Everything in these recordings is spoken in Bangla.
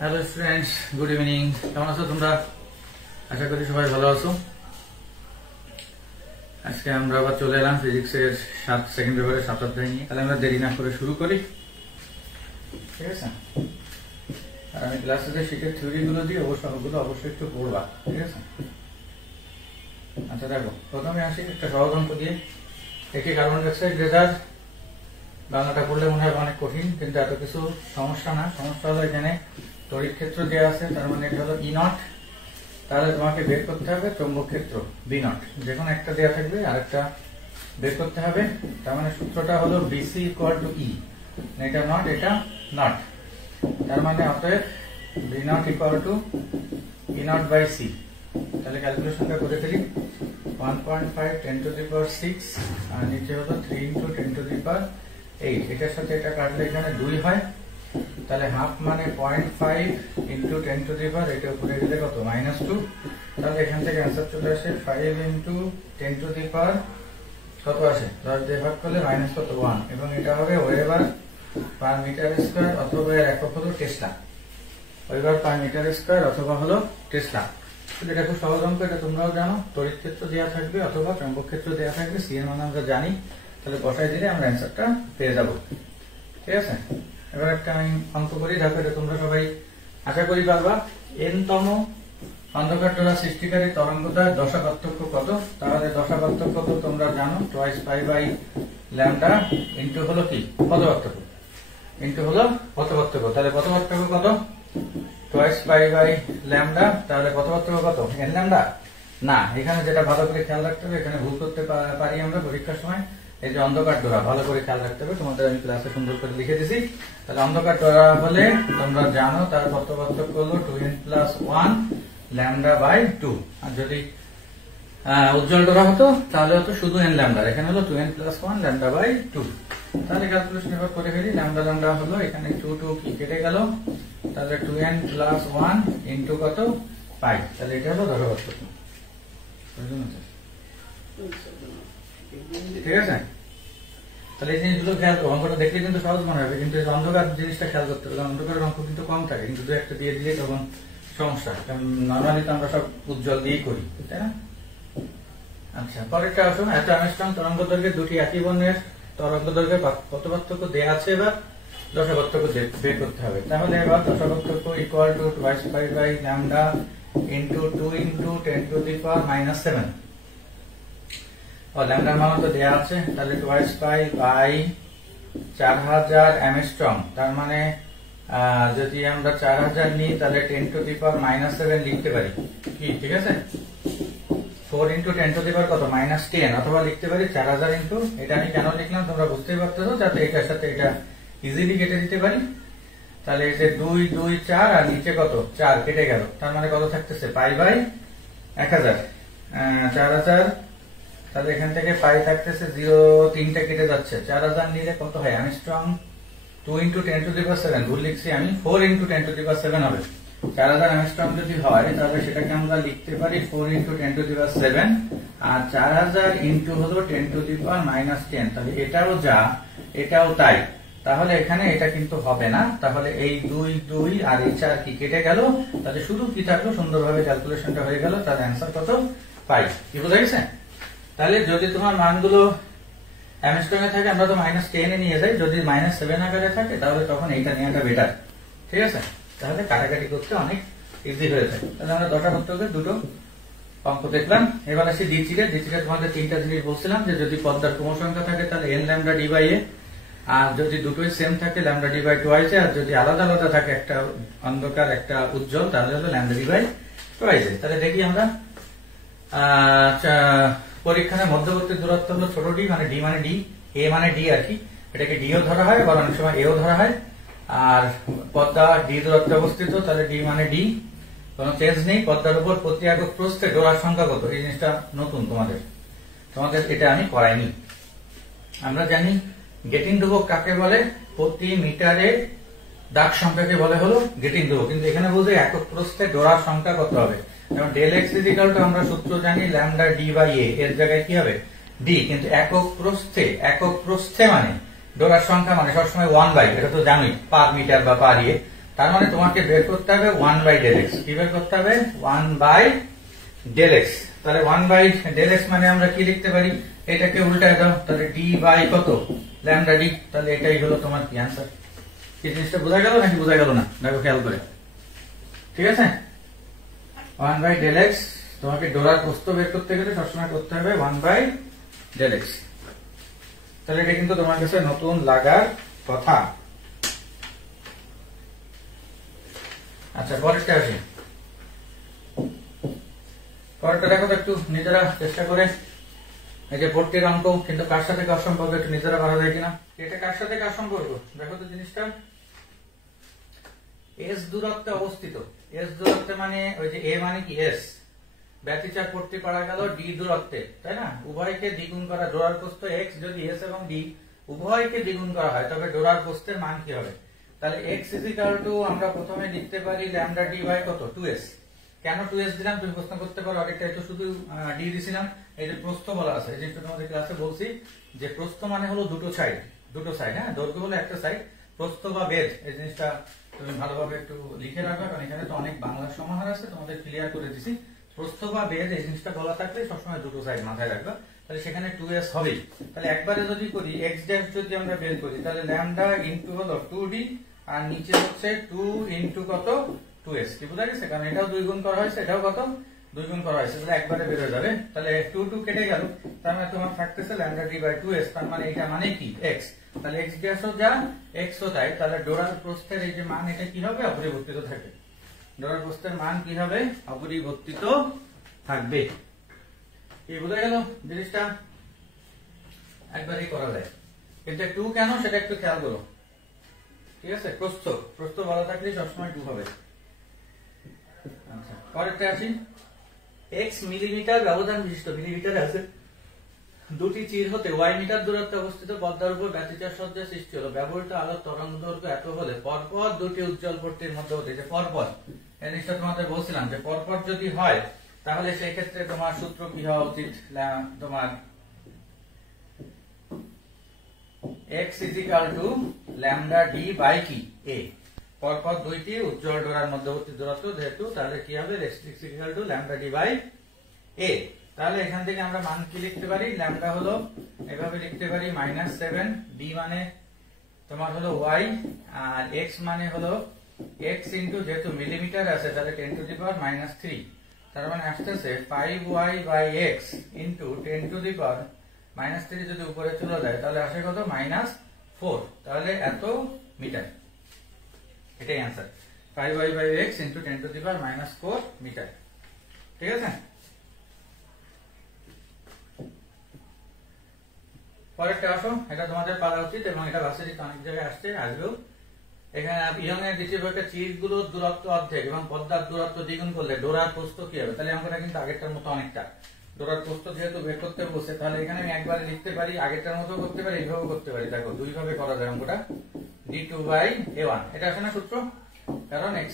Hello students, good evening. কেমন আছো তোমরা? আশা করি সবাই ভালো আছো। আজকে আমরা আবার চলে এলাম ফিজিক্সের সেকেন্ড পেপারের 7 অধ্যায় নিয়ে। তাহলে আমরা দেরি না করে শুরু করি, ঠিক আছে? আর আমি ক্লাসে যে শীটের থিওরি গুলো দিয়ে ওগুলো অবশ্যই একটু পড়বা, ঠিক আছে? আচ্ছা দেখো, প্রথমে আসি একটা সহজ অঙ্ক দিয়ে। একটি কার্বন ডাইঅক্সাইড গ্যাসের বাংলাটা পড়লে মনে হয় অনেক কঠিন, কিন্তু এত কিছু সমস্যা না। সমস্যা হলো এখানে তড়িৎ ক্ষেত্র দেওয়া আছে, তার মানে এটা হলো ই নট। তাহলে তোমাকে বের করতে হবে চৌম্বক ক্ষেত্র বি নট। যে কোনো একটা দেওয়া থাকবে আর একটা বের করতে হবে। তার মানে সূত্রটা হলো বিসি ইকুয়াল টু ই। এটা নট, এটা নট। তার মানে অতএব B nought equal to E nought by C. তাহলে ক্যালকুলেশনটা করে ফেলি। 1.5 10 to the power 6 আর নিচে হলো 3 into 10 to the power 8। এটার সাথে এটা কাটলে এখানে 2 হয়, তাহলে হাফ মানে 0.5 into 10 to the power, এটা উপরে গেলে কত? -2। তাহলে এখান থেকে অ্যান্সার চলে আসে 5 into 10 to the power কত আসে? 10 দিয়ে ভাগ করলে মাইনাস কত? 1। এবং এটা হবে ওয়েবার পার মিটার স্কয়ার, অথবা এর একক হলো tesla. Weber per metre square অথবা হলো টেসলা। এটা খুব সহজ অঙ্ক, এটা তোমরাও জানো। তড়িৎ ক্ষেত্র দেওয়া থাকবে অথবা চৌম্বক ক্ষেত্র দেওয়া থাকবে, সি এর মান আমরা জানি। তাহলে বসাই দিলে আমরা অ্যান্সারটা পেয়ে যাব, ঠিক আছে? এবার একটা আমি অঙ্ক করি, দেখো এটা তোমরা সবাই আশা করি পারবা। n-তম অন্ধকার ডোরা সৃষ্টিকারী তরঙ্গতার দশা পার্থক্য কত? তাহলে দশা পার্থক্য তো তোমরা জানো, twice pi by lambda into হলো কি? পথ পার্থক্য ইন্টু হলো পথ পার্থক্য। তাহলে পথ পার্থক্য কত? Twice pi by lambda. তাহলে পথ পার্থক্য কত? n ল্যামডা না। এখানে যেটা ভালো করে খেয়াল রাখতে হবে, এখানে ভুল করতে পারি আমরা পরীক্ষার সময়। এই যে অন্ধকার ডোরা, ভালো করে খেয়াল রাখতে হবে। তোমাদের আমি ক্লাসে সুন্দর করে লিখে দিছি। তাহলে অন্ধকার ডোরা হলে তোমরা জানো তার পথ পার্থক্য হলো 2n+1 ল্যামডা বাই 2। আর যদি উজ্জ্বল ডোরা হতো তাহলে হতো শুধু n ল্যামডা। এখানে হলো 2n+1 ল্যামডা বাই 2। তাহলে ক্যালকুলেশন এবার করে ফেলি। ল্যামডা ল্যামডা হলো এখানে 2 কি কেটে গেল, তাহলে 2n+1 ইন্টু কত? পাই। তাহলে এটা হলো দশা পার্থক্য, ঠিক আছে? তাহলে এই জিনিসগুলো খেয়াল করো। অঙ্কটা দেখলে কিন্তু সহজ মনে হবে, কিন্তু অন্ধকার জিনিসটা খেয়াল করতে হবে। অন্ধকারের অঙ্ক কিন্তু কম থাকে, কিন্তু দু একটা দিয়ে দিলে তখন সমস্যা। কারণ নর্মালি তো আমরা সব উজ্জ্বল দিয়েই করি, তাই না? আচ্ছা, পরেরটা আসো। এত অ্যামস্ট্রং তরঙ্গ দৈর্ঘ্যে দুটি একই বর্ণের তরঙ্গ দৈর্ঘ্যে কত পার্থক্য দেওয়া আছে? এবার দশা পার্থক্য বের করতে হবে। তাহলে এবার দশা পার্থক্য equal to twice pi by lambda into 2 into 10 to the power -7। ল্যামডার মান তো দেয়া আছে, তাহলে টুয়াইস পাই বাই 4000 অ্যামস্ট্রং। তার মানে যদি আমরা 4000 নিই তাহলে 10 to the power -7 লিখতে পারি কি? ঠিক আছে, 4 into 10 to the power কত? -10। অথবা লিখতে পারি 4000 ইন্টু, এটা আমি কেন লিখলাম তোমরা বুঝতেই পারতেছো, যাতে এটার সাথে এটা ইজিলি কেটে দিতে পারি। তাহলে এই যে 2 2 4 আর নিচে কত? 4 কেটে গেল। তার মানে কত থাকতেছে? Pi by 1000 4000। তাহলে এখান থেকে পাই থাকতেছে 0, 3টা কেটে যাচ্ছে। 4000 নিলে কত হয়? Armstrong 2 into 10 to the power 7, ভুল লিখছি আমি, 4 into 10 to the power 7 হবে। 4000 অ্যামস্ট্রং যদি হয় তাহলে সেটাকে আমরা লিখতে পারি 4 into 10 to the power 7, আর 4000 ইন্টু হলো 10 to the power -10। তাহলে এটাও যা এটাও তাই। তাহলে এখানে এটা কিন্তু হবে না। তাহলে এই 2 2 আর এই 4 কি কেটে গেল। তাহলে শুধু কি থাকলো? সুন্দরভাবে ক্যালকুলেশনটা হয়ে গেল। তার অ্যান্সার কত? পাই। কি বোঝা গেছে? তাহলে যদি তোমার মানগুলো অ্যামস্ট্রং এ থাকে আমরা তো -10 এ নিয়ে যাই। যদি -7 আকারে থাকে তাহলে তখন এইটা নেওয়াটা বেটার, ঠিক আছে? তাহলে কাটাকাটি করতে অনেক ইজি হয়ে থাকে। তাহলে আমরা দশা পার্থক্যের দুটো অঙ্ক দেখলাম। এবার আসি দ্বিতীয়। তোমাদের তিনটা জিনিস বলছিলাম, যে যদি পদ্মার ক্রম সংখ্যা থাকে তাহলে n ল্যামডা ডি বাই এ, আর যদি দুটোই সেম থাকে ল্যামডা ডি বাই টুয়াইস এ, আর যদি আলাদা আলাদা থাকে একটা অন্ধকার একটা উজ্জ্বল তাহলে হলো ল্যামডা ডি বাই টুয়াইস এ। তাহলে দেখি আমরা পরীক্ষণের মধ্যবর্তী দূরত্ব হলো ছোট ডি, মানে ডি মানে ডি, এ মানে ডি আর কি। এটাকে ডিও ধরা হয়, আবার অনেক সময় এও ধরা হয়। আর পদ্মা ডি দূরত্বে অবস্থিত, তাহলে ডি মানে ডি, কোনো চেঞ্জ নেই। পদ্মার উপর প্রতি একক প্রস্থে ডোরার সংখ্যা কত? এই জিনিসটা নতুন তোমাদের এটা আমি করাইনি। আমরা জানি গেটিং ধ্রুবক কাকে বলে? প্রতি মিটারে দাগ সংখ্যাকে বলে হলো গেটিং ধ্রুবক। কিন্তু এখানে বলতে একক প্রস্থে ডোরার সংখ্যা কত হবে? যেমন ডেল এক্স ইজিক্যাল টু আমরা সূত্র জানি ল্যামডা ডি বাই এ, এর জায়গায় কি হবে? ডি। কিন্তু একক প্রস্থে মানে ডোরার সংখ্যা মানে সবসময় 1/, এটা তো জানোই, পার মিটার বা পার ইয়ে। তার মানে তোমাকে বের করতে হবে 1/del x। কি বের করতে হবে? 1/del x। তাহলে 1/del x মানে আমরা কি লিখতে পারি? এটাকে উল্টায় দাও, তাহলে d বাই কত? Lambda d। তাহলে এটাই হলো তোমার কি आंसर। এই জিনিসটা বোঝা গেল নাকি বোঝা গেল না? দেখো খেয়াল করে। ঠিক আছে, 1/del x তোমাকে ডোরার প্রস্থ বের করতে গেলে সবসময় করতে হবে 1/del x। তাহলে এটা কিন্তু তোমার কাছে নতুন লাগার কথা। আচ্ছা, পরেরটা আসি। পরেরটা দেখো তো একটু নিজেরা চেষ্টা করে। এই যে ভর্তির অঙ্ক, কিন্তু কার সাথে কার সম্পর্ক একটু নিজেরা করা যায় কিনা। এটা কার সাথে কার সম্পর্ক দেখো তো জিনিসটা। s দূরত্বে অবস্থিত। s দূরত্বে মানে ওই যে a মানে কি s, ব্যতিচার পড়তে পারা গেল d দূরত্বে, তাই না? উভয়কে দ্বিগুণ করা, ডোরার প্রস্থ x যদি s এবং d উভয়কে দ্বিগুণ করা হয় তবে ডোরার প্রস্থের মান কি হবে? তাহলে x আমরা প্রথমে লিখতে পারি ল্যামডা d বাই কত? 2s। কেন 2s দিলাম তুমি প্রশ্ন করতে পারো, আরেকটা একটু শুধু d দিছিলাম। এই যে প্রস্থ বলা আছে, এই যে তোমাদের ক্লাসে বলছি যে প্রস্থ মানে হলো দুটো সাইড, হ্যাঁ, দৈর্ঘ্য হলো একটা সাইড, প্রস্থ বা বেধ এই জিনিসটা তুমি ভালোভাবে একটু লিখে রাখবে, কারণ এখানে তো অনেক বাংলা সমাহার আছে, তোমাদের ক্লিয়ার করে দিছি। প্রস্থ বা বেধ এই জিনিসটা বলা থাকলে সবসময় দুটো সাইড মাথায় রাখবে, তাহলে সেখানে 2s হবে। তাহলে একবারে যদি করি x ড্যাশ যদি আমরা বের করি, তাহলে ল্যামডা ইনটু হলো 2d আর নিচে হচ্ছে 2 ইনটু কত? 2s। কি বোঝা গেছে? কারণ এটাও 2 গুণ করা হয়েছে, এটাও কত? 2 গুণ করা হয়েছে, তাহলে একবারে বের হয়ে যাবে। তাহলে 2 2 কেটে গেল, তার মানে তোমার থাকতেছে ল্যামডা d বাই 2s। তার মানে এটা মানে কি? x। তাহলে x ড্যাশও যা x ও তাই, তাহলে ডোরার প্রস্থের এই যে মান এটা কি হবে? অপরিবর্তিত থাকবে। ডোরার প্রস্থের মান কি হবে? অপরিবর্তিত থাকবে। কি বোঝা গেল জিনিসটা? একবারই করা যায়, কিন্তু 2 কেন সেটা একটু খেয়াল করো। ঠিক আছে, প্রস্থ বলা থাকলে সবসময় 2 হবে। আচ্ছা, পরেরটা আসি। x মিলিমিটার ব্যবধান বিশিষ্ট, মিলিমিটারে আছে, দুটি চির হতে y মিটার দূরত্বে অবস্থিত পর্দার উপর ব্যতিচার সজ্জা সৃষ্টি হলো। ব্যবহৃত আলোর তরঙ্গ দৈর্ঘ্য এত হলে পরপর দুটি উজ্জ্বল পট্টির মধ্যে হতে, যে পরপর এই জিনিসটা তোমাদের বলছিলাম যে পরপর যদি হয় তাহলে সেই ক্ষেত্রে তোমার সূত্র কি হওয়া উচিত? তোমার x ল্যামডা d বাই কি? a। পরপর দুইটি উজ্জ্বল ডোরার মধ্যবর্তী দূরত্ব যেহেতু, তাহলে কি হবে? x lambda d by a। তাহলে এখান থেকে আমরা মান কি লিখতে পারি? ল্যামডা হলো এভাবে লিখতে পারি -7, d মানে তোমার হলো y, আর x মানে হলো x ইনটু, যেহেতু মিলিমিটার আছে তাহলে 10 টু দি পাওয়ার -3, তার মানে আসতেছে 5y by x into 10 to the power -3 যদি উপরে চলে যায় তাহলে আসে কত? -4। তাহলে এত মিটার, এটাই answer. 5y by x into 10 to the power -4 metre. ঠিক আছে, পরেরটা আসো। এটা তোমাদের পারা উচিত এবং এটা ভার্সিটিতে অনেক জায়গায় আসবেও। এখানে ইয়ং এর বেশিরভাগটা চিজগুলোর দূরত্ব অর্ধেক এবং পর্দার দূরত্ব দ্বিগুণ করলে ডোরার প্রস্থ কি হবে? তাহলে অঙ্কটা কিন্তু আগেরটার মতো অনেকটা। ডোরার প্রস্থ যেহেতু বের করতে বসে, তাহলে এখানে আমি একবারে লিখতে পারি, আগেরটার মতো করতে পারি, এইভাবে করতে পারি। দেখো দুই ভাবে করা যায় অঙ্কটা। d2 বাই a1 এটা আসে না সূত্র? কারণ x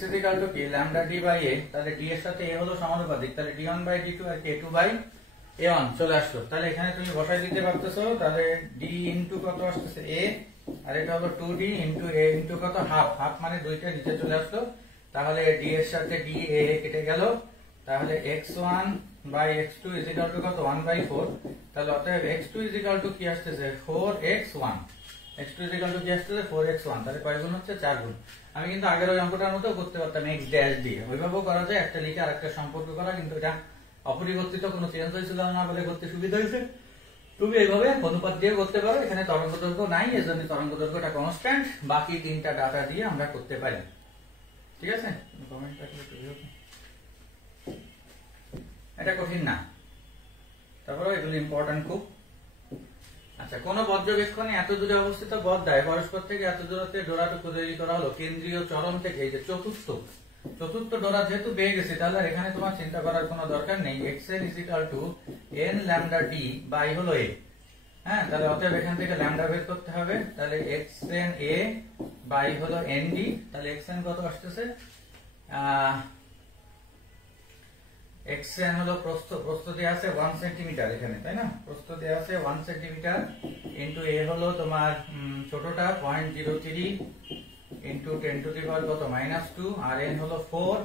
কি ল্যামডা d বাই a, তাহলে d এর সাথে a হলো সমানুপাতিক, তাহলে d1 by d2 R a2 by a1 চলে আসলো। তাহলে এখানে তুমি বসাই দিতে পারতেছো, তাহলে d ইনটু কত আসতেছে? a, আর এটা হলো 2d ইনটু a ইনটু কত? হাফ মানে দুইটা নিচে চলে আসলো। তাহলে d এর সাথে d a কেটে গেল, তাহলে x1 by x2 is equal two কত? 1/4। তাহলে অতএব x2 ইজ ইকুয়াল টু কি আসতেছে? 4x1। x2 is equal to কি আসতেছে? 4x1। তাহলে কয় গুণ হচ্ছে? 4 গুণ। আমি কিন্তু আগের ওই অঙ্কটার মতো করতে পারতাম x ড্যাশ দিয়ে, ওইভাবেও করা যায়, একটা লিখে আরেকটা সম্পর্ক করা, কিন্তু এটা অপরিবর্তিত কোনো চেঞ্জ হয়েছিল না বলে করতে সুবিধা হয়েছে। তুমি এইভাবে অনুপাত দিয়ে করতে পারো। এখানে তরঙ্গ দৈর্ঘ্য নাই, এজন্য তরঙ্গ দৈর্ঘ্যটা কনস্ট্যান্ট, বাকি তিনটা ডাটা দিয়ে আমরা করতে পারি। ঠিক আছে, এটা কঠিন না, তারপরে এগুলো ইম্পর্টেন্ট খুব। আচ্ছা, কোন পর্যবেক্ষণে এত দূরে অবস্থিত বদ্দায় পরস্পর থেকে এত দূরত্বে ডোরাটুকু তৈরি করা হলো কেন্দ্রীয় চরণ থেকে, এই যে চতুর্থ ডোরা যেহেতু পেয়ে গেছে, তাহলে এখানে তোমার চিন্তা করার কোনো দরকার নেই। xn is equal to n lambda d by হলো a। হ্যাঁ, তাহলে অতএব এখান থেকে ল্যামডা বের করতে হবে, তাহলে xn a বাই হলো nd। তাহলে xn কত আসতেছে? xn হলো প্রস্থ দেয়া আছে 1 সেন্টিমিটার এখানে, তাই না? প্রস্থ দেয়া আছে 1 সেন্টিমিটার ইনটু a হলো তোমার ছোটটা 0.03 ইন্টু 10 টু দি পাওয়ার কত -2, আর n হলো 4,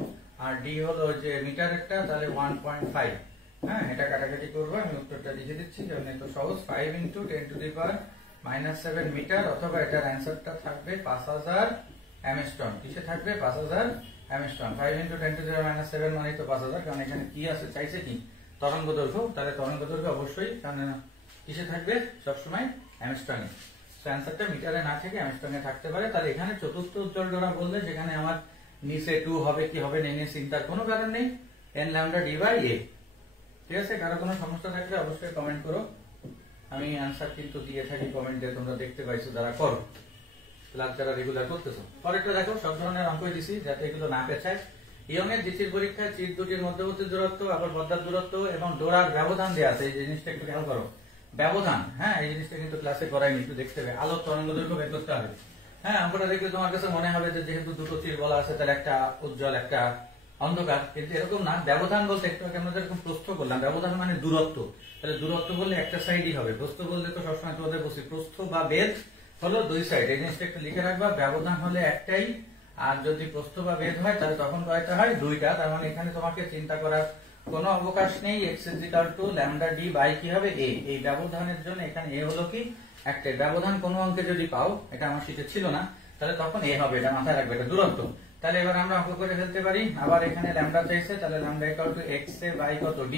আর d হলো যে মিটারেরটা, তাহলে 1.5। হ্যাঁ, এটা কাটাকাটি করবো, আমি উত্তরটা লিখে দিচ্ছি কারণ এত সহজ। 5 into 10 to the power -7 metre, অথবা এটার অ্যান্সারটা থাকবে 5000 অ্যামস্টন। কিসে থাকবে? 5000 অ্যামস্টন। 5 ইন্টু 10 টু দি পাওয়ার -7 মানে তো 5000, কারণ এখানে কি আছে চাইছে কি তরঙ্গ দৈর্ঘ্য, তাহলে তরঙ্গ দৈর্ঘ্য অবশ্যই কারণ কিসে থাকবে সবসময় অ্যামস্টনে। তো অ্যান্সারটা মিটারে না থেকে অ্যামস্টনে থাকতে পারে। তাহলে এখানে চতুর্থ উজ্জ্বল ডোরা বললে যেখানে আমার নিচে 2 হবে কি হবে না নিয়ে চিন্তার কোনো কারণ নেই, n lambda d by a। ঠিক আছে, কারো কোনো সমস্যা থাকলে অবশ্যই কমেন্ট করো, আমি অ্যান্সার কিন্তু দিয়ে থাকি কমেন্ট দিয়ে, তোমরা দেখতে পাইছো যারা করো, ক্লাস যারা রেগুলার করতেছো। পরেরটা দেখো, সব ধরনের অঙ্কই দিছি যাতে এগুলো না পেছায়। ইয়ংয়ের দ্বিতীয় পরীক্ষায় চির দুটির মধ্যবর্তী দূরত্ব, আবার পদ্মার দূরত্ব এবং ডোরার ব্যবধান দেওয়া আছে। এই জিনিসটা একটু খেয়াল করো, ব্যবধান। হ্যাঁ, এই জিনিসটা কিন্তু ক্লাসে করাইনি, একটু দেখতে হবে। আলোর তরঙ্গ দৈর্ঘ্য বের করতে হবে। হ্যাঁ, অঙ্কটা দেখলে তোমার কাছে মনে হবে যে যেহেতু দুটো তীর বলা আছে তাহলে একটা উজ্জ্বল একটা অন্ধকার, কিন্তু এরকম না। ব্যবধান বলতে একটু আগে আমরা যেরকম প্রস্থ করলাম, ব্যবধান মানে দূরত্ব, তাহলে দূরত্ব বললে একটা সাইডই হবে। প্রস্থ বললে তো সবসময় তোমাদের বলছি প্রস্থ বা বেদ হলো দুই সাইড, এই জিনিসটা একটু লিখে রাখবা। ব্যবধান হলে একটাই, আর যদি প্রস্থ বা বেদ হয় তাহলে তখন কয়টা হয়? দুইটা। তার মানে এখানে তোমাকে চিন্তা করার কোনো অবকাশ নেই। x = lambda d by কি হবে a। এই ব্যবধানের জন্য এখানে a হলো কি একটা ব্যবধান। কোন অঙ্কে যদি পাও, এটা আমার শীটে ছিল না, তাহলে তখন a হবে, এটা মাথায় রাখবে, এটা দূরত্ব। তাহলে এবার আমরা অঙ্ক করে ফেলতে পারি। আবার এখানে ল্যামডা চাইছে, তাহলে lambda = x এ বাই কত d,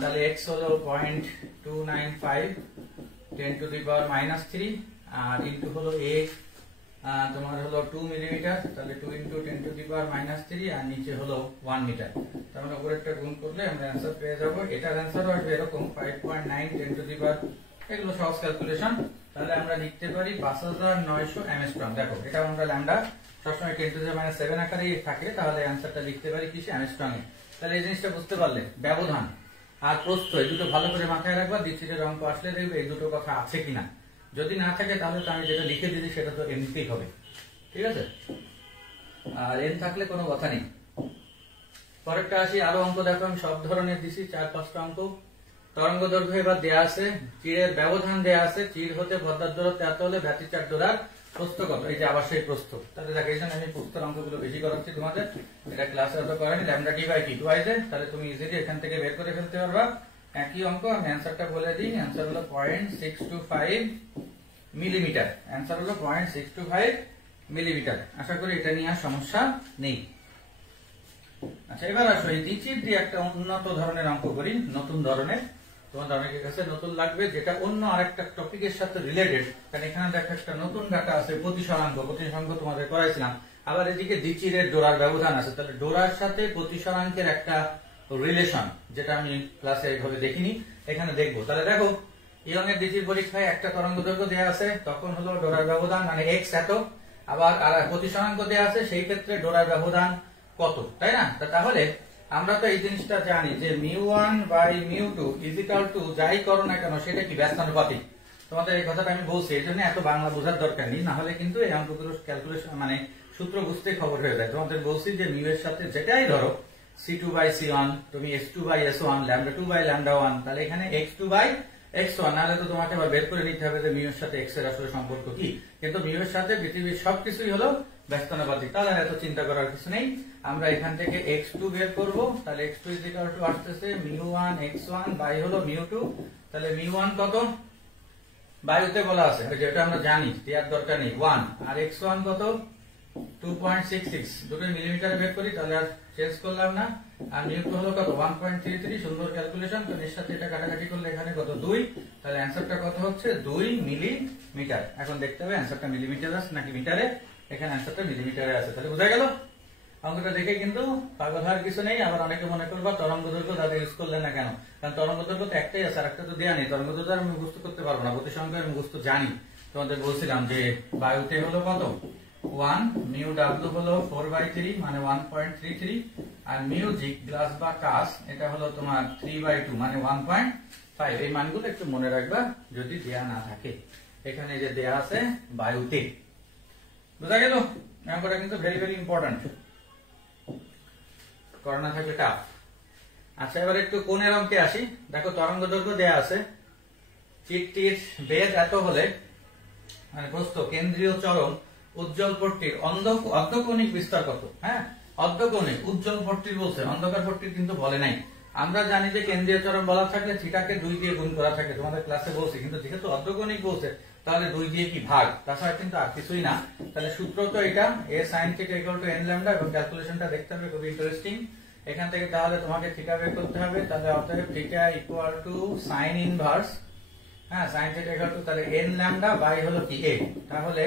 তাহলে x হলো 0.295 10 টু দি পাওয়ার -3, আর ইনটু হলো a তোমার হলো 2 মিলিমিটার, তাহলে 2 ইনটু 10 টু দি পাওয়ার -3, আর নিচে হলো 1 মিটার। তার মানে উপরেরটা গুণ করলে আমরা অ্যান্সার পেয়ে যাব। এটার অ্যান্সার আসবে এরকম 5.9 10 টু দি পাওয়ার, এগুলো সহজ ক্যালকুলেশন। তাহলে আমরা লিখতে পারি 5900 অ্যামস্ট্রং। দেখো, এটা আমরা ল্যামডা সবসময় 10 টু দি পাওয়ার -7 আকারেই থাকে, তাহলে অ্যান্সারটা লিখতে পারি কিসে? অ্যামস্ট্রং এ। তাহলে এই জিনিসটা বুঝতে পারলে, ব্যবধান আর প্রস্থ এই দুটো ভালো করে মাথায় রাখবা। দ্বিতীয় অঙ্ক আসলে দেখবে এই দুটো কথা আছে কিনা, যদি না থাকে তাহলে তো আমি যেটা লিখে দিচ্ছি সেটা তো এমনিতেই হবে। ঠিক আছে, আর এন থাকলে কোনো কথা নেই। পরেরটা আসি, আরো অঙ্ক দেখো, আমি সব ধরনের দিছি 4-5টা অঙ্ক। তরঙ্গ দৈর্ঘ্য এবার দেয়া আছে, চিরের ব্যবধান দেয়া আছে, চির হতে পদ্মার দূরত্ব এত হলে ব্যতিচার ডোরার প্রস্থ কত, এই যে আবার সেই প্রস্থ। তাহলে দেখো, এই জন্য আমি প্রস্থের অঙ্কগুলো বেশি করাচ্ছি তোমাদের, এটা ক্লাসে অত করেনি। ল্যামডা ডি বাই টি টুয়াইজে, তাহলে তুমি ইজিলি এখান থেকে বের করে ফেলতে পারবা। একই অঙ্ক, আমি অ্যান্সারটা বলে দিই। অ্যান্সার হলো 0.625 মিলিমিটার। অ্যান্সার হলো 0.625 মিলিমিটার। আশা করি এটা নিয়ে আর সমস্যা নেই। আচ্ছা, এবার আসো এই দ্বিচির দিয়ে একটা উন্নত ধরনের অঙ্ক করি, নতুন ধরনের। তোমাদের অনেকের কাছে নতুন লাগবে, যেটা অন্য আরেকটা টপিকের সাথে রিলেটেড। কারণ এখানে দেখো একটা নতুন ডাটা আছে, প্রতিসরাঙ্ক। প্রতিসরাঙ্ক তোমাদের করাইছিলাম। আবার এদিকে দ্বিচিরের ডোরার ব্যবধান আছে, তাহলে ডোরার সাথে প্রতিসরাঙ্কের একটা রিলেশন, যেটা আমি ক্লাসে এইভাবে দেখিনি, এখানে দেখবো। তাহলে দেখো, ইয়ংয়ের দ্বিতীয় পরীক্ষায় একটা তরঙ্গ দৈর্ঘ্য দেওয়া আছে, তখন হলো ডোরার ব্যবধান মানে x এত। আবার আর প্রতিসরাঙ্ক দেওয়া আছে, সেই ক্ষেত্রে ডোরার ব্যবধান কত, তাই না? তাহলে আমরা তো এই জিনিসটা জানি যে μ1 বাই μ2 = যাই করো না কেন সেটা কি ব্যস্তানুপাতিক। তোমাদের এই কথাটা আমি বলছি, এই জন্য এত বাংলা বোঝার দরকার নেই, না হলে কিন্তু এই অঙ্কগুলো ক্যালকুলেশন মানে সূত্র বুঝতে খবর হয়ে যায়। তোমাদের বলছি যে মিউ এর সাথে যেটাই ধরো, c2 বাই c1, তুমি s2 বাই s1, λ2 বাই λ1, তাহলে এখানে x2 বাই x1, নাহলে তো তোমাকে আবার বের করে নিতে হবে যে মিউ এর সাথে x এর আসলে সম্পর্ক কি। কিন্তু মিউ এর সাথে পৃথিবীর সবকিছুই হলো ব্যস্তানুপাতিক, তাহলে এত চিন্তা করার কিছু নেই। আমরা এখান থেকে x2 বের করব, তাহলে x2 = আসতেছে μ1 x1 বাই হলো μ2। তাহলে μ1 কত? বায়ুতে বলা আছে, যেটা আমরা জানি, দেওয়ার দরকার নেই, 1। আর x1 কত? 2.66, দুটো মিলিমিটারে বের করি, তাহলে আর চেঞ্জ করলাম না। আর μ2 হলো কত? 1.33। সুন্দর ক্যালকুলেশন। তো এর সাথে এটা কাটাকাটি করলে এখানে কত? 2। তাহলে অ্যান্সারটা কত হচ্ছে? 2 মিলিমিটার। এখন দেখতে হবে অ্যান্সারটা মিলিমিটার আছে নাকি মিটারে। এখানে অ্যান্সারটা মিলিমিটারে আছে, তাহলে বোঝা গেল। অঙ্কটা দেখে কিন্তু পাগল হওয়ার কিছু নেই। আবার অনেকে মনে করবা তরঙ্গ দৈর্ঘ্য দাদা ইউজ করলেন না কেন, কারণ তরঙ্গ দৈর্ঘ্য তো একটাই আছে, আর একটা তো দেওয়া নেই। তরঙ্গ দৈর্ঘ্য আমি মুখস্থ করতে পারবো না, প্রতিসরাঙ্ক আমি মুখস্থ জানি। তোমাদের বলছিলাম যে বায়ুতে হলো কত? 1, μw হলো 4/3 মানে 1.33, আর মিউজিক গ্লাস বা কাচ এটা হলো তোমার 3/2 মানে 1.5। এই মানগুলো একটু মনে রাখবা যদি দেয়া না থাকে। এখানে যে দেয়া আছে বায়ুতে, বুঝা গেল? অঙ্কটা কিন্তু ভেরি ভেরি ইম্পর্টেন্ট, করোনা থাকলে টাফ। আচ্ছা, এবার একটু কোণের অঙ্কে আসি। দেখো, তরঙ্গ দৈর্ঘ্য দেয়া আছে, চিরটির বেদ এত হলে, মানে প্রস্থ কেন্দ্রীয় চরম উজ্জ্বল পট্টির অর্ধকৌণিক বিস্তার কত। হ্যাঁ, অর্ধকৌণিক উজ্জ্বল পট্টির বলছে, অন্ধকার পট্টির কিন্তু বলে নাই। আমরা জানি যে কেন্দ্রীয় চরম বলা থাকলে থিটাকে 2 দিয়ে গুণ করা থাকে, তোমাদের ক্লাসে বলছি, কিন্তু যেহেতু অর্ধকৌণিক বলছে তাহলে 2 দিয়ে কি ভাগ, তাছাড়া কিন্তু আর কিছুই না। তাহলে সূত্র তো এটা a sin θ = n λ, এবং ক্যালকুলেশনটা দেখতে হবে, খুব ইন্টারেস্টিং। এখান থেকে তাহলে তোমাকে থিটা বের করতে হবে, তাহলে অতএব theta equal to sin inverse, হ্যাঁ sin θ = তাহলে n λ বাই হলো কি a, তাহলে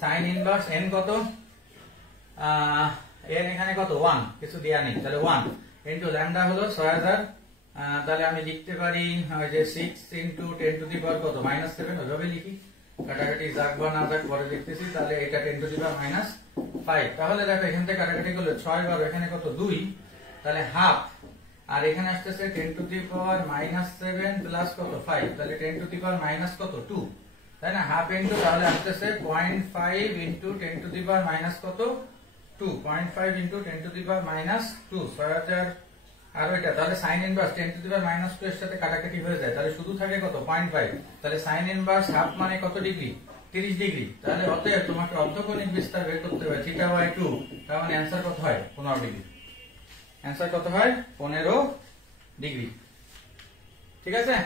sin ইনভার্স n কত, n এখানে কত 1, কিছু দেয়া নেই, তাহলে 1 ইনটু ল্যামডা হলো 6000, তাহলে আমি লিখতে পারি ওই যে 6 ইনটু 10 টু দি পাওয়ার কত -7, ওইভাবে লিখি, কাটাকাটি যাক বা না যাক পরে দেখতেছি। তাহলে এটা 10 টু দি পাওয়ার -5, তাহলে দেখো এখান থেকে কাটাকাটি করলে 6 বার, এখানে কত 2, তাহলে হাফ, আর এখানে আসতেছে 10 টু দি পাওয়ার -7 প্লাস কত 5, তাহলে 10 টু দি পাওয়ার মাইনাস কত 2, তাই না, হাফ ইনটু তাহলে আসতেছে 0.5 into 10 to the power minus কত 2, 0.5 ইনটু 10 টু দি পাওয়ার -2, 6000, আর ওইটা তাহলে sin ইনভার্স 10 টু দি পাওয়ার -2 এর সাথে কাটাকাটি হয়ে যায়, তাহলে শুধু থাকে কত 0.5, তাহলে sin ইনভার্স হাফ মানে কত ডিগ্রি, 30 ডিগ্রি। তাহলে অতএব তোমাকে অর্ধকৌণিক বিস্তার বের করতে হবে θ/2, তার মানে অ্যানসার কত হয় 15 ডিগ্রি, অ্যানসার কত হয় 15 ডিগ্রি। ঠিক আছে,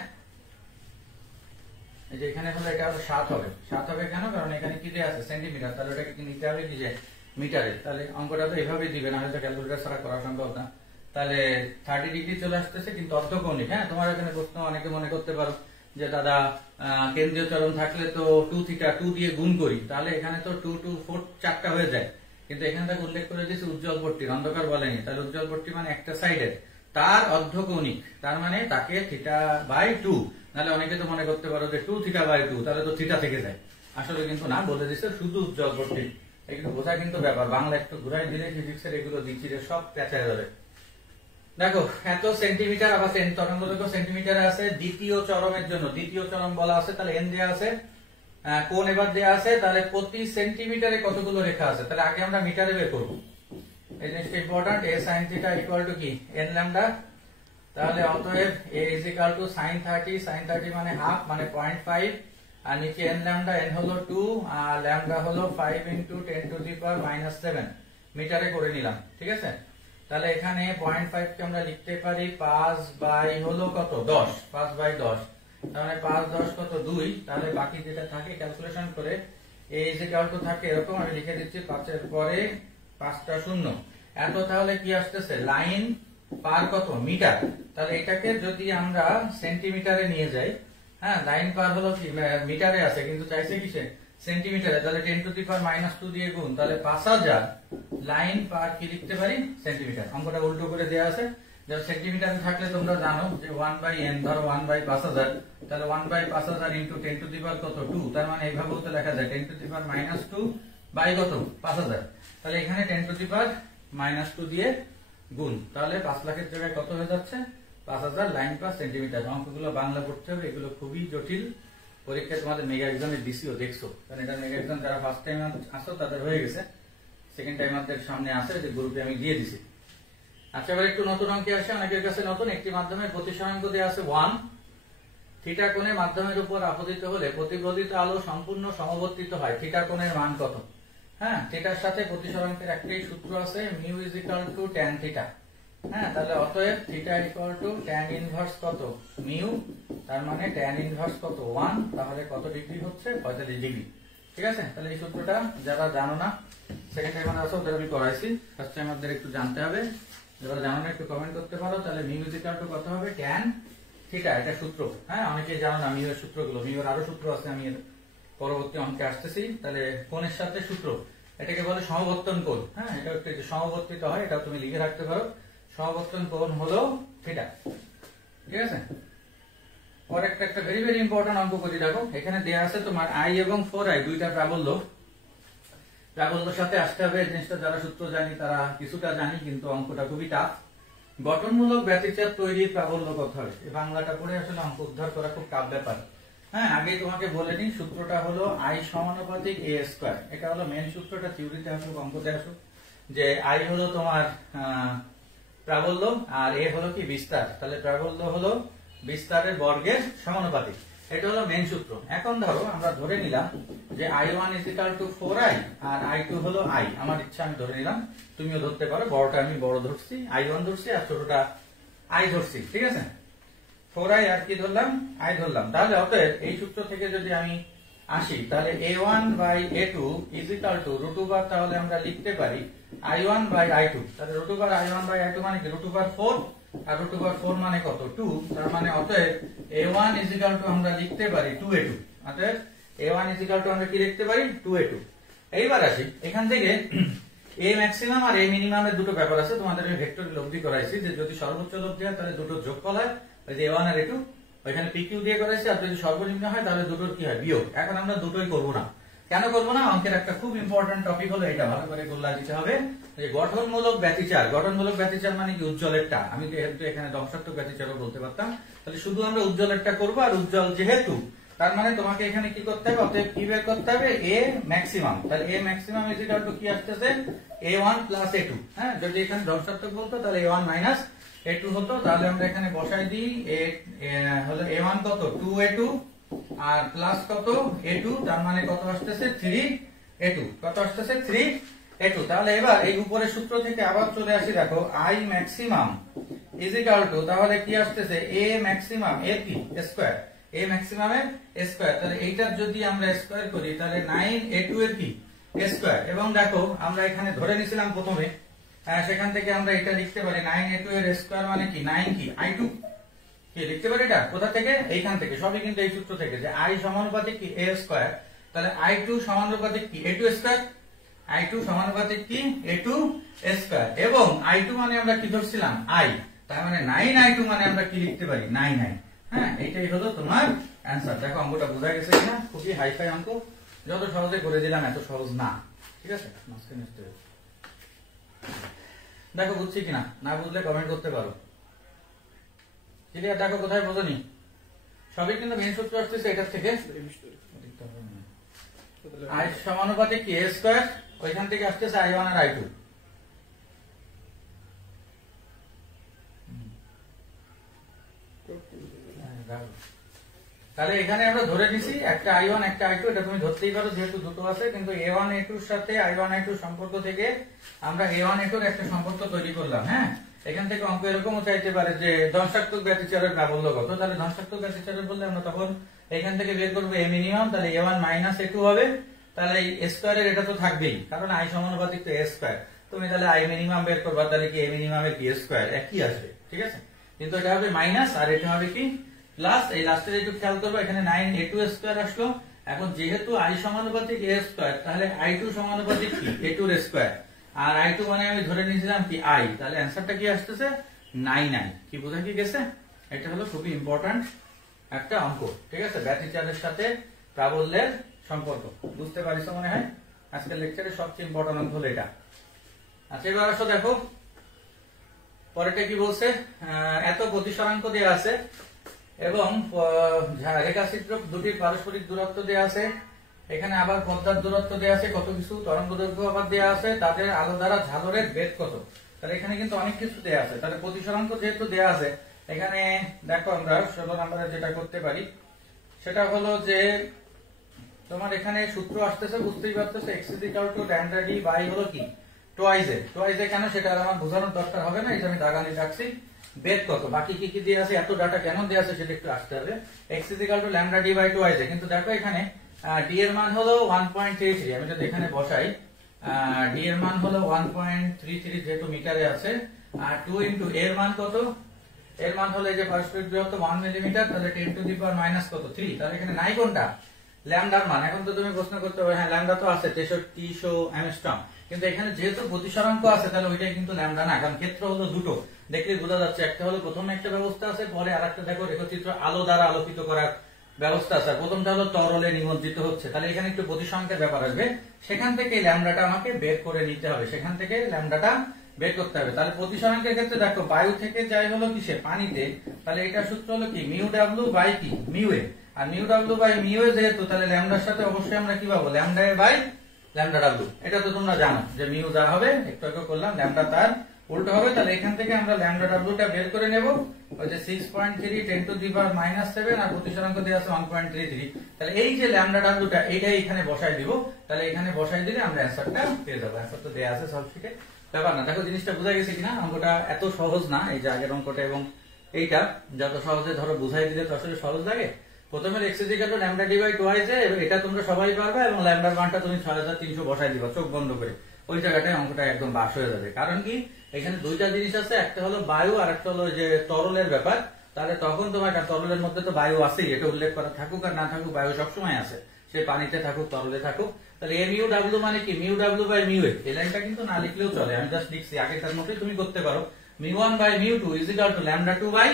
এই যে এখানে হলো এটা হলো 7 হবে, 7 হবে কেন, কারণ এখানে কি দেয়া আছে সেন্টিমিটার, তাহলে ওটাকে কি নিতে হবে কি যে মিটারে, তাহলে অঙ্কটা তো এইভাবে দিবে না, হয়তো ক্যালকুলেটর ছাড়া করা সম্ভব না। তাহলে 30 ডিগ্রি চলে আসতেছে, কিন্তু অর্ধকৌণিক। হ্যাঁ, তোমার এখানে প্রশ্ন অনেকে মনে করতে পারো যে দাদা কেন্দ্রীয় চরণ থাকলে তো 2 θ 2 দিয়ে গুণ করি, তাহলে এখানে তো 2 2 4 4টা হয়ে যায়, কিন্তু এখানে তাকে উল্লেখ করে দিয়েছে উজ্জ্বল পট্টির, অন্ধকার বলেনি। তাহলে উজ্জ্বল পট্টি মানে একটা সাইডের, তার অর্ধকৌণিক, তার মানে তাকে θ/2, নাহলে অনেকে তো মনে করতে পারো যে 2 θ/2, তাহলে তো থিটা থেকে যায়, আসলে কিন্তু না, বলে দিচ্ছে শুধু উজ্জ্বল পট্টি। এগুলো বোঝা কিন্তু ব্যাপার, বাংলা একটু ঘুরাই দিলে ফিজিক্সের এগুলো দিচ্ছিলে সব পেঁচায় যাবে। দেখো এত সেন্টিমিটার, আবার তরঙ্গ দৈর্ঘ্য সেন্টিমিটারে আছে। দ্বিতীয় চরমের জন্য, দ্বিতীয় চরম বলা আছে, তাহলে n দেয়া আছে, কোণ এবার দেয়া আছে, তাহলে প্রতি সেন্টিমিটারে কতগুলো রেখা আছে, তাহলে আগে আমরা মিটারে বের করব, এই জিনিসটা important. a sin θ equal to কি n λ, তাহলে অতএব a is equal to sin 30, sin 30 মানে হাফ মানে 0.5, আর নিচে n λ, n হলো 2 আর λ হলো 5 ইনটু 10 টু দি পাওয়ার -7 মিটারে করে নিলাম। ঠিক আছে, তাহলে এখানে 0.5 কে আমরা লিখতে পারি 5 বাই হলো কত 10, 5 বাই 10, তার মানে 5 10 কত 2, তাহলে বাকি যেটা থাকে ক্যালকুলেশন করে a is equal to থাকে এরকম, আমি লিখে দিচ্ছি 5 এর পরে 5টা শূন্য, এত, তাহলে কি আসতেছে লাইন পার কত মিটার, তাহলে এটাকে যদি আমরা সেন্টিমিটারে নিয়ে যাই, হ্যাঁ লাইন পার হলো কি মিটারে আছে, কিন্তু চাইছে কিসে সেন্টিমিটারে, তাহলে 10 টু দি পাওয়ার -2 দিয়ে গুণ, তাহলে 5000 লাইন পার কি লিখতে পারি সেন্টিমিটার। অঙ্কটা উল্টো করে দেয়া আছে, যে সেন্টিমিটারে থাকলে তোমরা জানো যে 1/n, ধরো 1/5000, তাহলে 1/5000 ইনটু 10 টু দি পাওয়ার কত 2, তার মানে এইভাবেও তো লেখা যায় 10 টু দি পাওয়ার -2 বাই কত 5000, তাহলে এখানে 10 টু দি পাওয়ার -2 দিয়ে গুণ, তাহলে 5 লাখের জায়গায় কত হয়ে যাচ্ছে 5000 লাইন পার সেন্টিমিটার। অঙ্কগুলো বাংলা পড়তে হবে, এগুলো খুবই জটিল, পরীক্ষায় তোমাদের মেগা এক্সামে দিছিও দেখছো, কারণ এটা মেগা এক্সাম যারা ফার্স্ট টাইম আসো তাদের হয়ে গেছে, সেকেন্ড টাইমারদের সামনে আছে, যে গ্রুপে আমি দিয়ে দিছি। আচ্ছা, এবার একটু নতুন অঙ্কে আসে, অনেকের কাছে নতুন। একটি মাধ্যমের প্রতিসরাঙ্ক দেওয়া আছে 1, থিটা কোণে মাধ্যমের উপর আপতিত হলে প্রতিফলিত আলো সম্পূর্ণ সমবর্তিত হয়, থিটা কোণের মান কত। হ্যাঁ, থিটার সাথে প্রতিসরাঙ্কের একটাই সূত্র আছে, mu is equal two tan theta. হ্যাঁ, তাহলে অতএব theta equal to tan inverse কত মিউ, তার মানে ট্যান ইনভার্স কত 1, তাহলে কত ডিগ্রি হচ্ছে 45 ডিগ্রি। ঠিক আছে, তাহলে এই সূত্রটা যারা জানো না, সেকেন্ড টাইম আসো ওদের আমি করাইছি, ফার্স্ট টাইম আমাদের একটু জানতে হবে, যারা জানো না একটু কমেন্ট করতে পারো। তাহলে মিউ ইজ ইকুয়াল টু কত হবে ট্যান থিটা, এটা সূত্র। হ্যাঁ, অনেকে জানো না মিউ এর সূত্রগুলো, মিউ এর আরো সূত্র আছে, আমি পরবর্তী অঙ্কে আসতেছি। তাহলে কোণের সাথে সূত্র, এটাকে বলে সমবর্তন কোণ। হ্যাঁ, এটা একটু সমবর্তিত হয়, এটাও তুমি লিখে রাখতে পারো, সমবর্তন কোণ হলো থিটা। ঠিক আছে, পরে একটা ভেরি ভেরি ইম্পর্টেন্ট অঙ্ক করি। দেখো এখানে দেয়া আছে তোমার i এবং 4i দুইটা প্রাবল্য, প্রাবল্যের সাথে আসতে হবে। জিনিসটা যারা সূত্র জানি তারা কিছুটা জানি, কিন্তু অঙ্কটা খুবই টাফ। গঠনমূলক ব্যতিচাপ তৈরির প্রাবল্য কত হবে, এই বাংলাটা পড়ে আসলে অঙ্ক উদ্ধার করা খুব টাফ ব্যাপার। হ্যাঁ, আগে তোমাকে বলে নিই, সূত্রটা হলো i সমানুপাতিক a স্কয়ার, এটা হলো মেন সূত্রটা, থিওরিতে আসুক অঙ্কতে আসুক, যে i হলো তোমার প্রাবল্য আর a হলো কি বিস্তার, তাহলে প্রাবল্য হলো বিস্তারের বর্গের সমানুপাতিক। এটা হলো মেন সূত্র। এখন ধরো আমরা ধরে নিলাম যে I1 = 4i আর I2 হলো i। আমার ইচ্ছা আমি ধরে নিলাম, তুমিও ধরতে পারো। বড়টা আমি বড় ধরছি, I1 ধরছি, আর ছোটটা i ধরছি, ঠিক আছে। 4i আর কি ধরলাম, i ধরলাম। তাহলে অতএব এই সূত্র থেকে যদি আমি আসি, তাহলে a1/a2 √, তাহলে আমরা লিখতে পারি I1/I2। তাহলে √I1/I2 মানে কি √4, আর √4 মানে কত 2। তার মানে অতএব a1 = আমরা লিখতে পারি 2a2। অতএব a1 = আমরা কি লিখতে পারি 2a2। এইবার আসি এখান থেকে a ম্যাক্সিমাম আর a মিনিমাম এর দুটো ব্যাপার আছে। তোমাদের আমি ভেক্টর লব্ধি করাইছি যে যদি সর্বোচ্চ লব্ধি হয় তাহলে দুটো যোগফল হয়, ওই যে a1 আর a2 ওইখানে pq দিয়ে করাইছি। আর যদি সর্বনিম্ন হয় তাহলে দুটোর কি হয় বিয়োগ। এখন আমরা দুটোই করব না। কেন করব না? অঙ্কের একটা খুব ইম্পর্টেন্ট টপিক হলো এটা, ভালো করে গোল্লা দিতে হবে যে গঠনমূলক ব্যতিচার। গঠনমূলক ব্যতিচার মানে কি উজ্জ্বলেরটা। আমি যেহেতু এখানে ধ্বংসাত্মক ব্যতিচারও বলতে পারতাম, তাহলে শুধু আমরা উজ্জ্বলেরটা করব। আর উজ্জ্বল যেহেতু, তার মানে তোমাকে এখানে কি করতে হবে, অতএব কি বের করতে হবে a ম্যাক্সিমাম। তাহলে a ম্যাক্সিমাম = কি আসতেছে a1 + a2। হ্যাঁ, যদি এখানে ধ্বংসাত্মক বলতো তাহলে a1 - a2 হতো। তাহলে আমরা এখানে বসাই দিই হলো a1 কত 2a2 আর প্লাস কত a2, তার মানে কত আসতেছে 3a2। কত আসতেছে 3a2। তাহলে এবার এই উপরের সূত্র থেকে আবার চলে আসি, দেখো I ম্যাক্সিমাম = তাহলে কি আসতেছে a ম্যাক্সিমাম এর কি স্কয়ার, a ম্যাক্সিমাম এর স্কয়ার। তাহলে এইটার যদি আমরা স্কয়ার করি তাহলে 9a2 এর কি স্কয়ার। এবং দেখো আমরা এখানে ধরে নিছিলাম প্রথমে, সেখান থেকে আমরা এটা লিখতে পারি 9a2 এর স্কয়ার মানে কি 9 কি I2 কি লিখতে পারি। এটা কোথা থেকে, এইখান থেকে। সবই কিন্তু এই সূত্র থেকে যে I সমানুপাতিক কি a স্কয়ার। তাহলে I2 সমানুপাতিক কি a2 স্কয়ার, I2 সমানুপাতিক কি a2 স্কয়ার। এবং I2 মানে আমরা কি ধরছিলাম I, তার মানে 9I2 মানে আমরা কি লিখতে পারি 9i। হ্যাঁ, এটাই হলো তোমার অ্যানসার। দেখো অঙ্কটা বোঝা গেছে কিনা? খুবই হাইফাই অঙ্ক, যত সহজে করে দিলাম এত সহজ না, ঠিক আছে। দেখো বুঝছি কিনা, না বুঝলে কমেন্ট করতে পারো। ক্লিয়ার? দেখো কোথায় বোঝনি, সবই কিন্তু মেন সূত্র আসতেছে এটার থেকে। I সমানুপাতিক কি a স্কয়ার, ওইখান থেকে আসতেছে I1 আর I2। তাহলে এখানে আমরা ধরে নিছি একটা I1 একটা I2, এটা তুমি ধরতেই পারো যেহেতু দুটো আছে। কিন্তু a1 a2 এর সাথে I1 I2 সম্পর্ক থেকে আমরা a1 a2 এর একটা সম্পর্ক তৈরি করলাম। হ্যাঁ, এখান থেকে অঙ্ক এরকমও চাইতে পারে যে ধ্বংসাত্মক ব্যতিচারের প্রাবল্য কত। তাহলে ধ্বংসাত্মক ব্যতিচারের বললে আমরা তখন এখান থেকে বের করবো a মিনিমাম। তাহলে a1 - a2 হবে। তাহলে এই স্কয়ারের এটা তো থাকবেই, কারণ I সমানুপাতিক তো a স্কয়ার। তুমি তাহলে I মিনিমাম বের করবা, তাহলে কি a মিনিমাম এর কি স্কয়ার একই আসবে, ঠিক আছে। কিন্তু এটা হবে মাইনাস আর এটা হবে কি প্লাস। এই লাস্টের একটু খেয়াল করবো, এখানে 9a2 স্কয়ার আসলো। এখন যেহেতু I সমানুপাতিক a স্কয়ার, তাহলে I2 সমানুপাতিক কি a2 এর স্কয়ার। আর I2 মানে আমি ধরে নিয়েছিলাম কি I। তাহলে অ্যান্সারটা কি আসতেছে 9i। কি বোঝা কি গেছে? এটা হলো খুবই ইম্পর্টেন্ট একটা অঙ্ক, ঠিক আছে। ব্যতিচারের সাথে প্রাবল্যের সম্পর্ক বুঝতে পারিছো মনে হয়। আজকের লেকচারে সবচেয়ে ইম্পর্টেন্ট অঙ্ক হলো এটা। আচ্ছা, এবার আসো দেখো পরেরটা কি বলছে। এত প্রতিসরাঙ্ক দেওয়া আছে এবং রেখাচিত্র দুটির পারস্পরিক দূরত্ব দেওয়া আছে। এখানে আবার পর্দার দূরত্ব দেওয়া আছে, কত কিছু তরঙ্গ দৈর্ঘ্য আবার দেওয়া আছে, তাদের আলো দ্বারা ঝালরের বেগ কত। তাহলে এখানে কিন্তু অনেক কিছু দেওয়া আছে। তাহলে প্রতিসরাঙ্ক যেহেতু দেওয়া আছে, এখানে দেখো আমরা 16 নম্বরে যেটা করতে পারি সেটা হলো যে তোমার এখানে সূত্র আসতেছে, বুঝতেই পারতেছো x = lambda d বাই হলো কি টুয়াইজে। টুয়াইজে কেন সেটা আর আমার বোঝানোর দরকার হবে না, এই যে আমি দাগানি রাখছি। বেগ কত, বাকি কি কি দিয়ে আছে, এত ডাটা কেন দেওয়া আছে সেটা একটু আসতে হবে। x = lambda d বাই টুয়াইজে। কিন্তু দেখো এখানে d এর মান হলো 1.33। আমি যদি এখানে বসাই d এর মান হলো 1.33 যেহেতু মিটারে আছে। আর 2 * এর মান কত, এর মান হলো এই যে পারস্পরিক দূরত্ব 1 মিলিমিটার। তাহলে 10⁻⁻³ কত 3। তাহলে এখানে নাই কোনটা ল্যামডার মান। এখন তো তুমি প্রশ্ন করতে পারো হ্যাঁ ল্যামডা তো আছে 6300 অ্যাংস্ট্রম, কিন্তু এখানে যেহেতু প্রতিসরাঙ্ক আছে তাহলে ওইটাই কিন্তু ল্যামডা না, কারণ ক্ষেত্র হলো দুটো। দেখলে বোঝা যাচ্ছে, একটা হলো প্রথমে একটা ব্যবস্থা আছে, পরে আরেকটা দেখো রেখাচিত্র আলো দ্বারা আলোকিত করার ব্যবস্থা আছে। প্রথমটা হলো তরলে নিমজ্জিত হচ্ছে। তাহলে এখানে একটু প্রতিসংখ্যার ব্যাপার আসবে, সেখান থেকে ল্যামডাটা আমাকে বের করে নিতে হবে, সেখান থেকে ল্যামডাটা বের করতে হবে। তাহলে প্রতিসরাঙ্কের ক্ষেত্রে দেখো বায়ু থেকে যাই হলো কিসে পানিতে, তাহলে এটা সূত্র হলো কি মিউ ডাব্লিউ বাই কি মিউ এ। আর mu W by mu A যেহেতু, তাহলে ল্যামডার সাথে অবশ্যই আমরা কি পাবো lambda A by lambda W. এটা তো তোমরা জানো যে মিউ যা হবে, একটু আগে করলাম ল্যামডা তার উল্টো হবে, তাহলে এখান থেকে আমরা ল্যামডা ডাব্লিউটা বের করে নেব। ওই যে 6.3 10 টু দি পাওয়ার -7 আর প্রতিসরাঙ্ক দেওয়া আছে 1.33। তাহলে এই যে ল্যামডা ডাব্লিউটা এইটাই এখানে বসাই দিব। তাহলে এখানে বসাই দিলে আমরা অ্যান্সারটা পেয়ে যাবো। অ্যান্সার তো দেয়া আছে সব শিটে, ব্যাপার না। দেখো জিনিসটা বোঝা গেছে কিনা? অঙ্কটা এত সহজ না, এই যে আগের অঙ্কটা এবং এইটা যত সহজে ধরো বুঝাই দিলে তো আসলে সহজ লাগে। প্রথমে x = λ ডিভাইড y যে এটা তোমরা সবাই পারবে, এবং ল্যামডার মানটা তুমি 6300 বসাই দিবা চোখ বন্ধ করে। ওই জায়গাটায় অঙ্কটা একদম বাস হয়ে যাবে। কারণ কি, এখানে দুইটা জিনিস আছে, একটা হলো বায়ু আর একটা হলো যে তরলের ব্যাপার। তাহলে তখন তোমার তরলের মধ্যে তো বায়ু আছেই, এটা উল্লেখ করা থাকুক আর না থাকুক, বায়ু সবসময় আছে, সে পানিতে থাকুক তরলে থাকুক। তাহলে mu w মানে কি, mu w by mu a। এই লাইনটা কিন্তু না লিখলেও চলে, আমি জাস্ট লিখছি, আগেরটার মতোই তুমি করতে পারো। mu1 by mu2 = λ2 by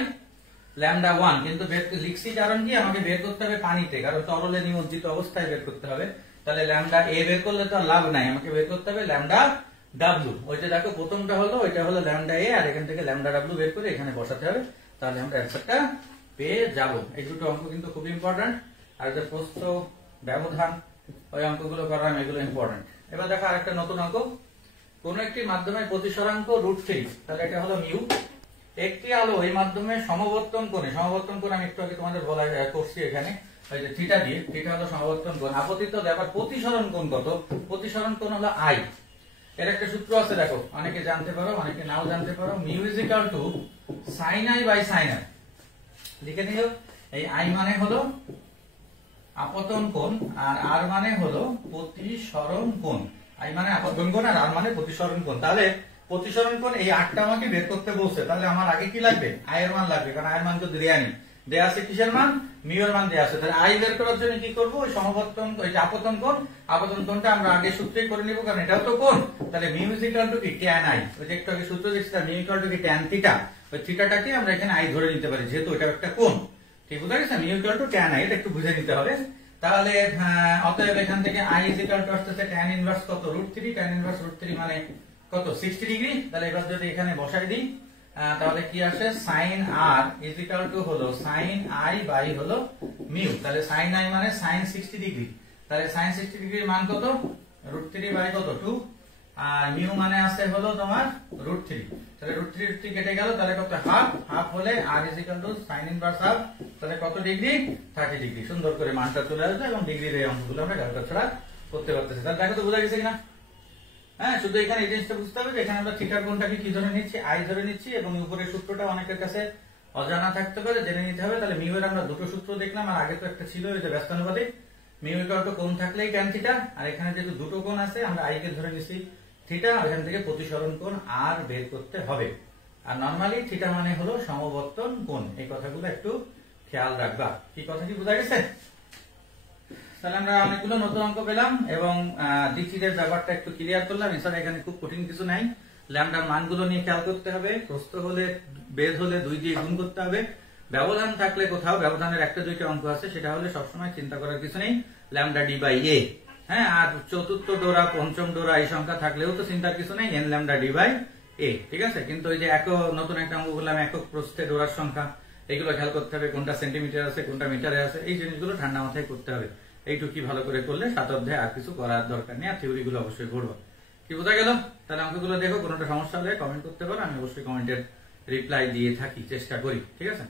λ1। কিন্তু লিখছি কারণ কি, আমাকে বের করতে হবে পানিতে, কারণ তরলে নিমজ্জিত অবস্থায় বের করতে হবে। তাহলে ল্যামডা a বের করলে তো লাভ নাই, আমাকে বের করতে হবে ল্যামডা w। ওই যে দেখো প্রথমটা হলো, ওইটা হলো ল্যামডা a, আর এখান থেকে ল্যামডা w বের করে এখানে বসাতে হবে। তাহলে আমরা অ্যান্সারটা পেয়ে যাব। এই দুটো অঙ্ক কিন্তু খুব ইম্পর্টেন্ট। আর যে প্রস্থ, ব্যবধান, ওই অঙ্কগুলো করাম, এগুলো ইম্পর্টেন্ট। এবার দেখো আরেকটা নতুন অঙ্ক। কোন একটি মাধ্যমে প্রতিসরাঙ্ক √3, তাহলে এটা হলো মিউ। একটি আলো এই মাধ্যমে সমবর্তন কোণে, সমবর্তন কোণ আমি একটু আগে তোমাদের বলা করছি এখানে, ওই যে থিটা দিয়ে, থিটা হলো সমবর্তন কোণ। আপতিত ব্যাপার প্রতিসরণ কোণ কত? প্রতিসরণ কোণ হলো আই। এর একটা সূত্র আছে, দেখো অনেকে জানতে পারো, অনেকে নাও জানতে পারো। Mu = sin i by sin r। লিখে নিও, এই আই মানে হলো আপতন কোণ, আর আর মানে হলো প্রতিসরণ কোণ। আই মানে আপতন কোণ আর আর মানে প্রতিসরণ কোণ। তাহলে প্রতিসরণ কোণ এই আটটা আমাকে বের করতে বলছে। তাহলে আমার আগে কি লাগবে? আই এর মান লাগবে, কারণ আই এর মান তো দেয়া নেই, দেয়া আছে কিসের মান? মিউ এর মান দেয়া আছে। তাহলে আই বের করার জন্য কি করব? ওই সমবর্তন, ওই আপতন কোণ, আপতন কোণটা আমরা আগে সূত্রেই করে নিব, কারণ এটাও তো কোণ। তাহলে মিউ = কি, tan i। ওই যে একটু আগে সূত্র দেখছিলাম, মিউ = কি, tan থিটা। ওই থিটাটাকে আমরা এখানে আই ধরে নিতে পারি, যেহেতু এটা একটা কোণ। ঠিক বুঝা গেছে? মিউ = tan i, এটা একটু বুঝে নিতে হবে। তাহলে অতএব এখান থেকে i = আসছে tan ইনভার্স কত? √3। tan ইনভার্স √3 মানে কত? 60 ডিগ্রি। তাহলে এবার যদি এখানে বসাই দিই, তাহলে কি আসে? sin r = হলো sin i বাই হলো মিউ। তাহলে sin i মানে sin 60 ডিগ্রি। তাহলে sin 60 ডিগ্রির মান কত? √3 বাই কত? 2। আর মিউ মানে আছে হলো তোমার √3। তাহলে √3 কেটে গেল, তাহলে কত? হাফ। হাফ হলে r = sin ইনভার্স হাফ। তাহলে কত ডিগ্রি? 30 ডিগ্রি। সুন্দর করে মানটা চলে আসবে, এবং ডিগ্রির এই অঙ্কগুলো আমরা ক্যালকুলেট ছাড়া করতে পারতেছি। তাহলে দেখো তো বোঝা গেছে কিনা? হ্যাঁ, শুধু এখানে এই জিনিসটা বুঝতে হবে যে এখানে আমরা থিটার কোণটাকে কি ধরে নিচ্ছি? আই ধরে নিচ্ছি, এবং উপরের সূত্রটা অনেকের কাছে অজানা থাকতে পারে, জেনে নিতে হবে। তাহলে মিউ এর আমরা দুটো সূত্র দেখলাম, আর আগে তো একটা ছিল, এই যে ব্যস্তানুপাতিক। মিউ = কোণ থাকলেই tan থিটা, আর এখানে যেহেতু দুটো কোণ আছে, আমরা আই কে ধরে নিচ্ছি থিটা, এখান থেকে প্রতিসরণ কোণ আর বের করতে হবে। আর নরমালি থিটা মানে হলো সমবর্তন কোণ। এই কথাগুলো একটু খেয়াল রাখবা। কি কথা কি বোঝা গেছে? তাহলে আমরা অনেকগুলো নতুন অঙ্ক পেলাম, এবং দ্বিতীয়ের ব্যাপারটা একটু ক্লিয়ার করলাম। এছাড়া এখানে খুব কঠিন কিছু নাই। ল্যামডার মানগুলো নিয়ে খেয়াল করতে হবে। প্রস্থ হলে, বেধ হলে 2 দিয়ে গুণ করতে হবে। ব্যবধান থাকলে কোথাও, ব্যবধানের একটা দুইটা অঙ্ক আছে, সেটা হলে সবসময় চিন্তা করার কিছু নেই, ল্যামডা ডি বাই এ। হ্যাঁ, আর চতুর্থ ডোরা, পঞ্চম ডোরা এই সংখ্যা থাকলেও তো চিন্তার কিছু নেই, n ল্যামডা ডি বাই এ। ঠিক আছে? কিন্তু ওই যে নতুন একটা অঙ্ক বললাম, একক প্রস্থে ডোরার সংখ্যা, এগুলো খেয়াল করতে হবে, কোনটা সেন্টিমিটার আছে, কোনটা মিটারে আছে, এই জিনিসগুলো ঠান্ডা মাথায় করতে হবে। এইটুকি ভালো করে করলে 7 অধ্যায়ে আর কিছু করার দরকার নেই, আর থিওরি গুলো অবশ্যই করবো। কি বোঝা গেল? তাহলে অঙ্কগুলো দেখো, কোনোটা সমস্যা হলে কমেন্ট করতে পারো, আমি অবশ্যই কমেন্টের রিপ্লাই দিয়ে থাকি, চেষ্টা করি। ঠিক আছে?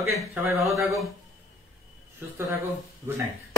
ওকে, সবাই ভালো থাকো, সুস্থ থাকো, গুড নাইট।